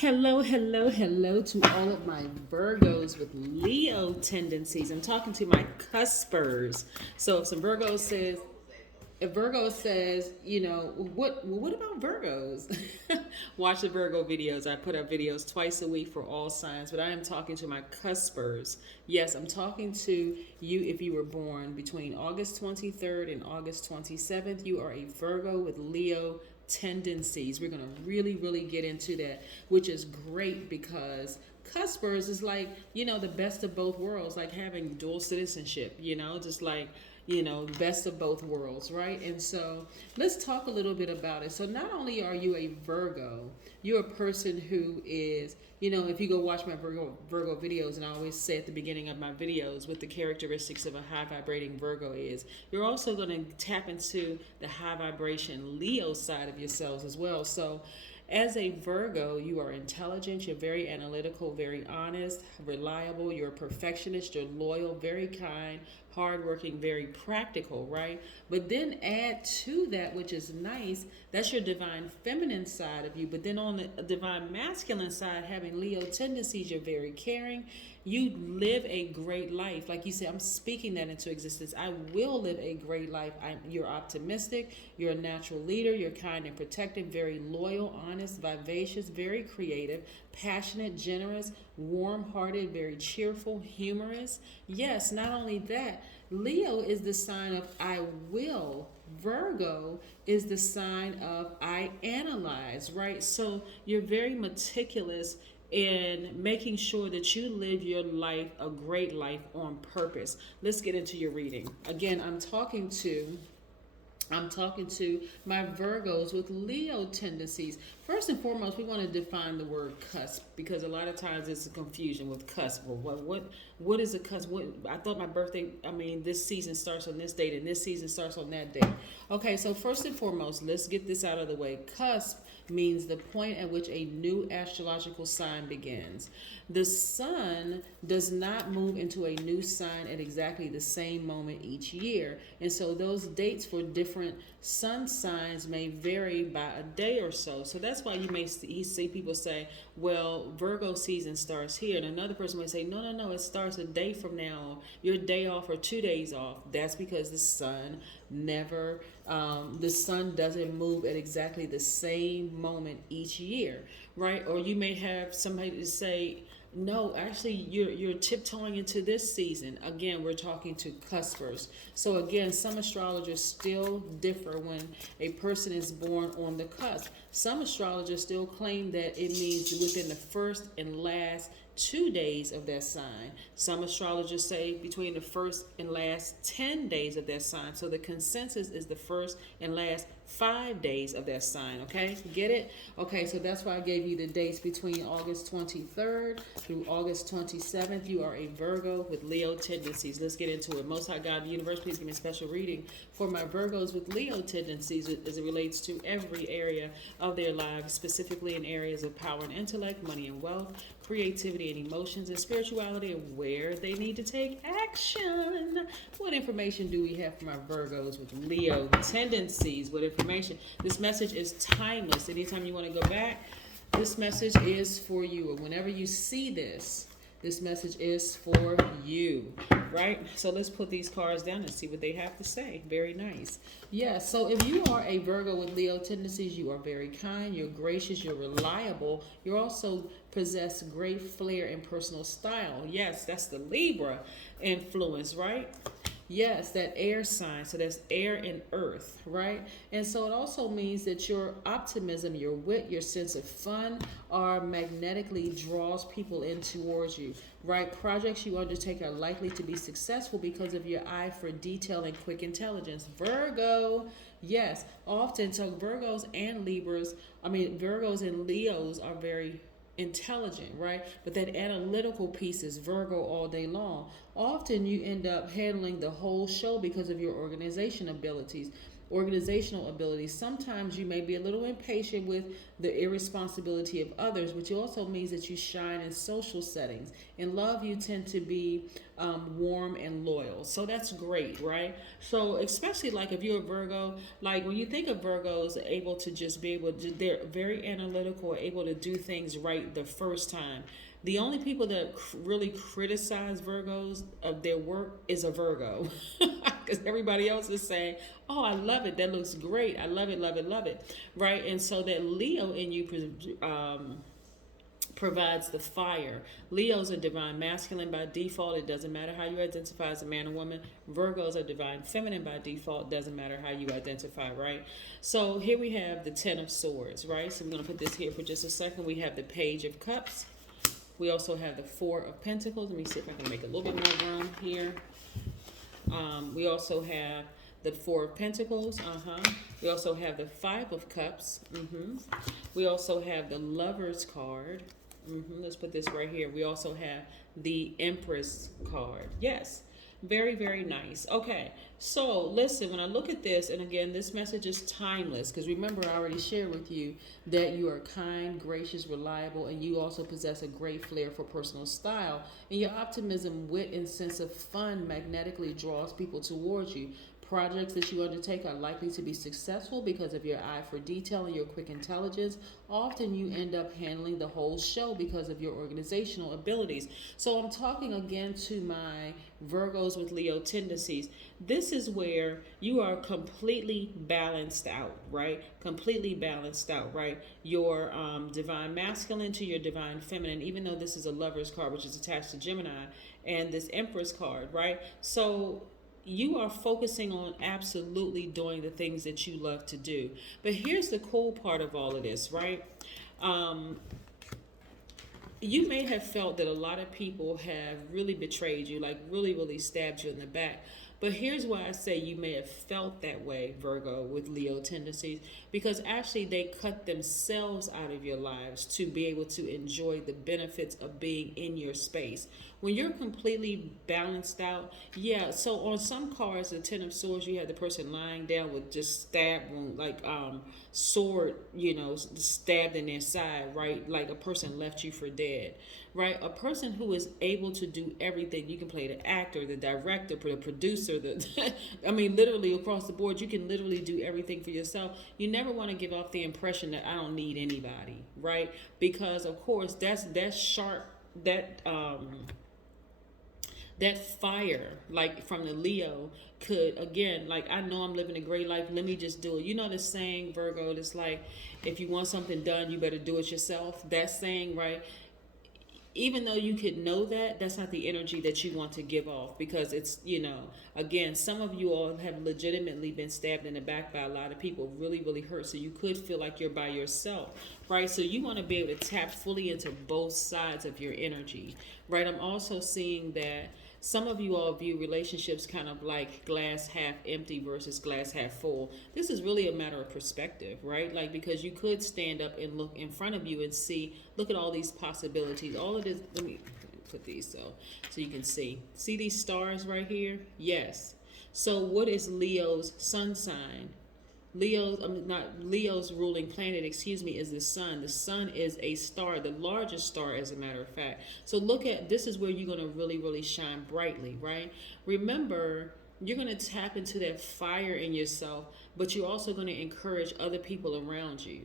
Hello, hello, hello to all of my Virgos with Leo tendencies. I'm talking to my cuspers. So if Virgo says, what about Virgos? Watch the Virgo videos. I put up videos twice a week for all signs, but I am talking to my cuspers. Yes, I'm talking to you if you were born between August 23rd and August 27th. You are a Virgo with Leo tendencies. We're going to really, really get into that, which is great because cuspers is like, the best of both worlds, like having dual citizenship, just like best of both worlds, right? And so let's talk a little bit about it. So not only are you a Virgo, you're a person who is, if you go watch my Virgo videos, and I always say at the beginning of my videos what the characteristics of a high vibrating Virgo is, you're also going to tap into the high vibration Leo side of yourselves as well. So as a Virgo, you are intelligent, you're very analytical, very honest, reliable, you're a perfectionist, you're loyal, very kind, hardworking, very practical, right? But then add to that, which is nice, that's your divine feminine side of you. But then on the divine masculine side, having Leo tendencies, you're very caring. You live a great life. Like you said, I'm speaking that into existence. I will live a great life. You're optimistic. You're a natural leader. You're kind and protective, very loyal, honest, vivacious, very creative, passionate, generous, warm-hearted, very cheerful, humorous. Yes, not only that, Leo is the sign of I will. Virgo is the sign of I analyze, right? So you're very meticulous in making sure that you live your life, a great life on purpose. Let's get into your reading. Again, I'm talking to my Virgos with Leo tendencies. First and foremost, we want to define the word cusp because a lot of times it's a confusion with cusp. Well, what is a cusp? I thought my birthday. This season starts on this date and this season starts on that date. Okay, so first and foremost, let's get this out of the way. Cusp means the point at which a new astrological sign begins. The sun does not move into a new sign at exactly the same moment each year. And so those dates for different sun signs may vary by a day or so. So that's why you may see people say, well, Virgo season starts here. And another person may say, no, it starts a day from now. Your day off or 2 days off. That's because the sun doesn't move at exactly the same moment each year, right? Or you may have somebody to say, no, actually, you're tiptoeing into this season. Again, we're talking to cuspers. So again, some astrologers still differ when a person is born on the cusp. Some astrologers still claim that it means within the first and last 2 days of that sign. Some astrologers say between the first and last 10 days of that sign. So the consensus is the first and last 5 days of that sign. Okay, get it? Okay, so that's why I gave you the dates between August 23rd through August 27th. You are a Virgo with Leo tendencies. Let's get into it. Most High God, the universe, please give me a special reading for my Virgos with Leo tendencies as it relates to every area of their lives, specifically in areas of power and intellect, money and wealth, creativity and emotions, and spirituality, and where they need to take action. What information do we have from our Virgos with Leo tendencies? What information? This message is timeless. Anytime you want to go back, this message is for you. And whenever you see this message is for you, right? So let's put these cards down and see what they have to say. Very nice. Yeah, so if you are a Virgo with Leo tendencies, you are very kind, you're gracious, you're reliable. You also possess great flair and personal style. Yes, that's the Libra influence, right? Yes, that air sign. So that's air and earth, right? And so it also means that your optimism, your wit, your sense of fun are magnetically draws people in towards you, right? Projects you undertake are likely to be successful because of your eye for detail and quick intelligence. Virgo, yes, often. So Virgos and Leos are very intelligent, right? But that analytical piece is Virgo all day long. Often you end up handling the whole show because of your organization abilities. organizational abilities, sometimes you may be a little impatient with the irresponsibility of others, which also means that you shine in social settings. In love, you tend to be warm and loyal. So that's great, right? So especially like if you're a Virgo, like when you think of Virgos able to just be able to, they're very analytical, able to do things right the first time. The only people that really criticize Virgos of their work is a Virgo. Because everybody else is saying, oh, I love it. That looks great. I love it, love it, love it. Right? And so that Leo in you provides the fire. Leos are divine masculine by default. It doesn't matter how you identify as a man or woman. Virgos are divine feminine by default. It doesn't matter how you identify, right? So here we have the Ten of Swords, right? So we're going to put this here for just a second. We have the Page of Cups. We also have the Four of Pentacles. Let me see if I can make a little bit more room here. We also have the Four of Pentacles. We also have the Five of Cups. We also have the Lover's card. Let's put this right here. We also have the Empress card. Yes. Very, very nice. Okay, so listen, when I look at this, and again, this message is timeless, because remember, I already shared with you that you are kind, gracious, reliable, and you also possess a great flair for personal style. And your optimism, wit, and sense of fun magnetically draws people towards you. Projects that you undertake are likely to be successful because of your eye for detail and your quick intelligence. Often you end up handling the whole show because of your organizational abilities. So I'm talking again to my Virgos with Leo tendencies. This is where you are completely balanced out, right? Completely balanced out, right? Your divine masculine to your divine feminine, even though this is a Lover's card, which is attached to Gemini, and this Empress card, right? So you are focusing on absolutely doing the things that you love to do. But here's the cool part of all of this, right? You may have felt that a lot of people have really betrayed you, like really, really stabbed you in the back. But here's why I say you may have felt that way, Virgo, with Leo tendencies, because actually they cut themselves out of your lives to be able to enjoy the benefits of being in your space. When you're completely balanced out, yeah, so on some cards, the Ten of Swords, you have the person lying down with just stab wound, like sword, stabbed in their side, right? Like a person left you for dead, right? A person who is able to do everything. You can play the actor, the director, the producer, I mean, literally across the board, you can literally do everything for yourself. You never want to give off the impression that I don't need anybody, right? Because of course that's sharp, that fire, like from the Leo, could, again, like, I know I'm living a great life, let me just do it. You know the saying, Virgo, it's like, if you want something done, you better do it yourself. That saying, right? Even though you could know that, that's not the energy that you want to give off, because it's, again, some of you all have legitimately been stabbed in the back by a lot of people, really, really hurt. So you could feel like you're by yourself, right? So you want to be able to tap fully into both sides of your energy, right? I'm also seeing that some of you all view relationships kind of like glass half empty versus glass half full. This is really a matter of perspective, right? Like, because you could stand up and look in front of you and see, look at all these possibilities. All of this, let me put these so you can see. See these stars right here? Yes. So what is Leo's sun sign? Leo's ruling planet, is the sun. The sun is a star, the largest star, as a matter of fact. So look at, this is where you're going to really, really shine brightly, right? Remember, you're going to tap into that fire in yourself, but you're also going to encourage other people around you,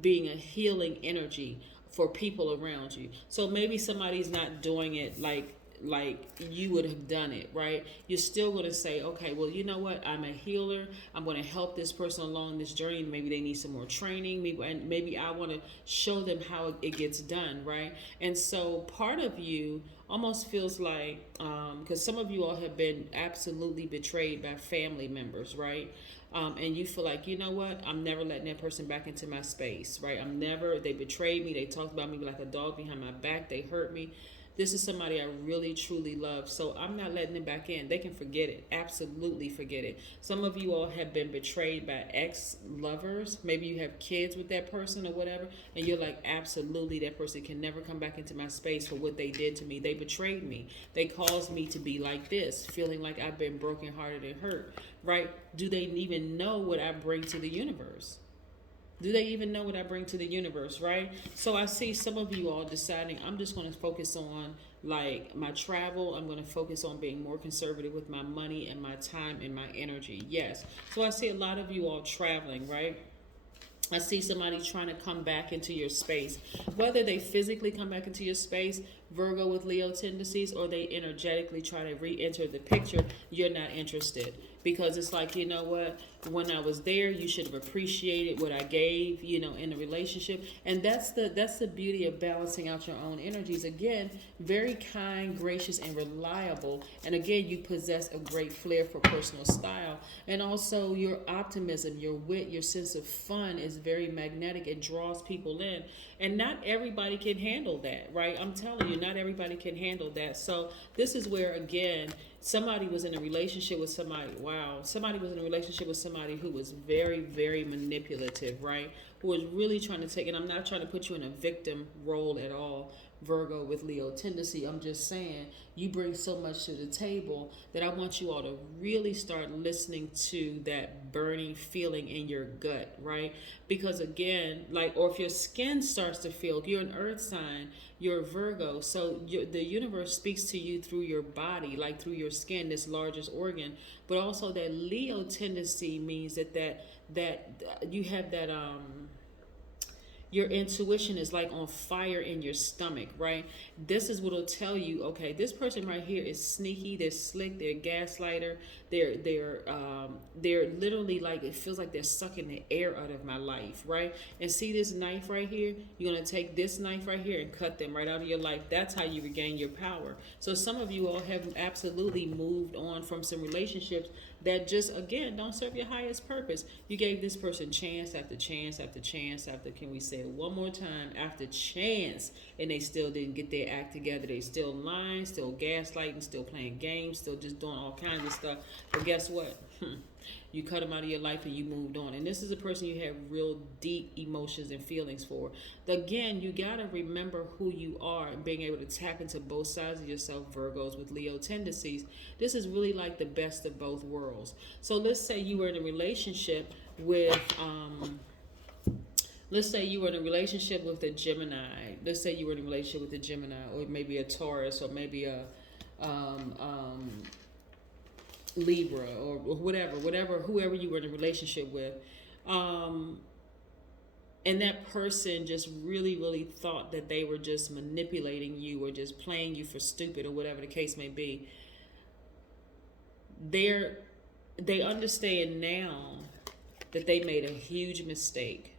being a healing energy for people around you. So maybe somebody's not doing it like you would have done it, right? You're still going to say, okay, well, you know what? I'm a healer. I'm going to help this person along this journey. Maybe they need some more training. Maybe I want to show them how it gets done, right? And so part of you almost feels like, because some of you all have been absolutely betrayed by family members, right? And you feel like, you know what? I'm never letting that person back into my space, right? They betrayed me. They talked about me like a dog behind my back. They hurt me. This is somebody I really truly love. So I'm not letting them back in. They can forget it. Absolutely forget it. Some of you all have been betrayed by ex-lovers. Maybe you have kids with that person or whatever, and you're like, absolutely, that person can never come back into my space for what they did to me. They betrayed me. They caused me to be like this, feeling like I've been brokenhearted and hurt, right? Do they even know what I bring to the universe? Do they even know what I bring to the universe, right? So I see some of you all deciding, I'm just going to focus on like my travel. I'm going to focus on being more conservative with my money and my time and my energy. Yes. So I see a lot of you all traveling, right? I see somebody trying to come back into your space, whether they physically come back into your space, Virgo with Leo tendencies, or they energetically try to re-enter the picture. You're not interested, because it's like, you know what, when I was there, you should have appreciated what I gave, you know, in the relationship. And that's the beauty of balancing out your own energies. Again, very kind, gracious, and reliable. And again, you possess a great flair for personal style. And also your optimism, your wit, your sense of fun is very magnetic. It draws people in. And not everybody can handle that, right? I'm telling you, not everybody can handle that. So this is where, again, somebody was in a relationship with somebody. Wow. Somebody was in a relationship with somebody who was very, very manipulative, right? Who was really trying to take, and I'm not trying to put you in a victim role at all, Virgo with Leo tendency. I'm just saying you bring so much to the table that I want you all to really start listening to that burning feeling in your gut, right? Because again, like, or if your skin starts to feel, you're an earth sign, you're a Virgo, so the universe speaks to you through your body, like through your skin, this largest organ. But also that Leo tendency means that you have that your intuition is like on fire in your stomach, right? This is what'll tell you, okay, this person right here is sneaky, they're slick, they're a gaslighter, they're literally like, it feels like they're sucking the air out of my life, right? And see this knife right here? You're gonna take this knife right here and cut them right out of your life. That's how you regain your power. So some of you all have absolutely moved on from some relationships that just, again, don't serve your highest purpose. You gave this person chance after chance after chance after, can we say it one more time, after chance, and they still didn't get their act together. They still lying, still gaslighting, still playing games, still just doing all kinds of stuff. But guess what? You cut them out of your life and you moved on. And this is a person you have real deep emotions and feelings for. Again, you got to remember who you are and being able to tap into both sides of yourself, Virgos with Leo tendencies. This is really like the best of both worlds. So let's say you were in a relationship with, let's say you were in a relationship with a Gemini. Let's say you were in a relationship with a Gemini, or maybe a Taurus, or maybe a Libra, or whatever, whoever you were in a relationship with, and that person just really thought that they were just manipulating you or just playing you for stupid or whatever the case may be. They understand now that they made a huge mistake,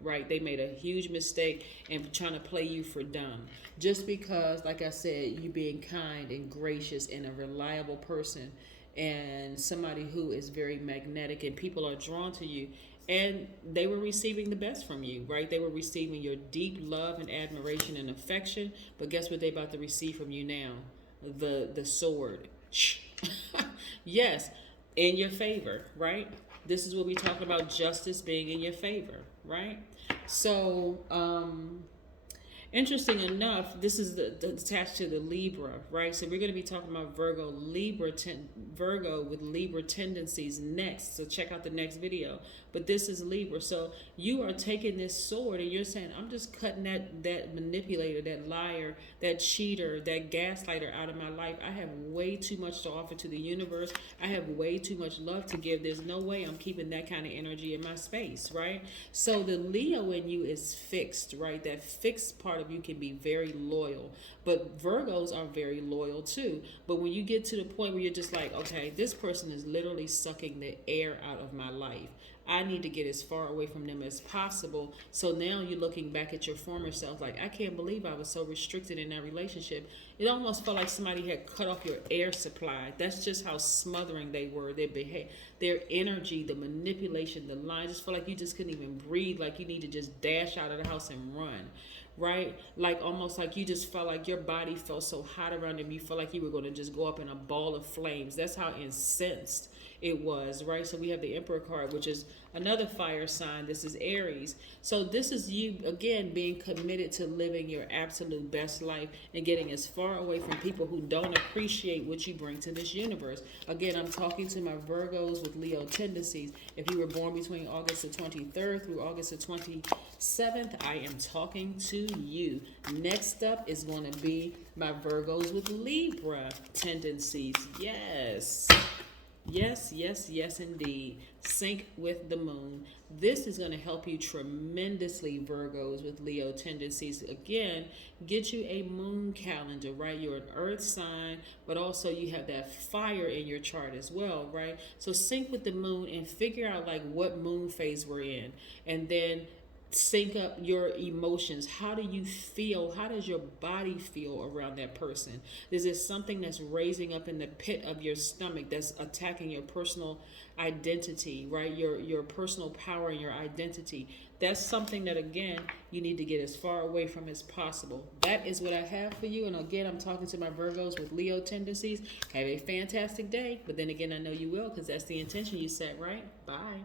right? They made a huge mistake in trying to play you for dumb. Just because, like I said, you being kind and gracious and a reliable person, and somebody who is very magnetic, and people are drawn to you, and they were receiving the best from you, right? They were receiving your deep love and admiration and affection. But guess what they about to receive from you now? The sword. Yes, in your favor, right? This is what we talk about, justice being in your favor, right? So interesting enough, this is attached to the Libra, right? So we're going to be talking about Virgo with Libra tendencies next. So check out the next video. But this is Libra. So you are taking this sword and you're saying, I'm just cutting that manipulator, that liar, that cheater, that gaslighter out of my life. I have way too much to offer to the universe. I have way too much love to give. There's no way I'm keeping that kind of energy in my space, right? So the Leo in you is fixed, right? That fixed part of you can be very loyal. But Virgos are very loyal too. But when you get to the point where you're just like, okay, this person is literally sucking the air out of my life, I need to get as far away from them as possible. So now you're looking back at your former self like, I can't believe I was so restricted in that relationship. It almost felt like somebody had cut off your air supply. That's just how smothering they were. Their behavior, their energy, the manipulation, the line. Just felt like you just couldn't even breathe, like you need to just dash out of the house and run, right? Like almost like you just felt like your body felt so hot around him. You felt like you were going to just go up in a ball of flames. That's how incensed it was, right? So we have the Emperor card, which is another fire sign. This is Aries. So this is you, again, being committed to living your absolute best life and getting as far away from people who don't appreciate what you bring to this universe. Again, I'm talking to my Virgos with Leo tendencies. If you were born between August the 23rd through August the 27th, I am talking to you. Next up is going to be my Virgos with Libra tendencies. Yes. Yes, yes, yes, indeed. Sync with the moon. This is going to help you tremendously, Virgos with Leo tendencies. Again, get you a moon calendar, right? You're an earth sign, but also you have that fire in your chart as well, right? So sync with the moon and figure out like what moon phase we're in. And then sync up your emotions. How do you feel? How does your body feel around that person? Is it something that's raising up in the pit of your stomach that's attacking your personal identity, right? Your personal power and your identity. That's something that, again, you need to get as far away from as possible. That is what I have for you. And again, I'm talking to my Virgos with Leo tendencies. Have a fantastic day. But then again, I know you will, because that's the intention you set, right? Bye.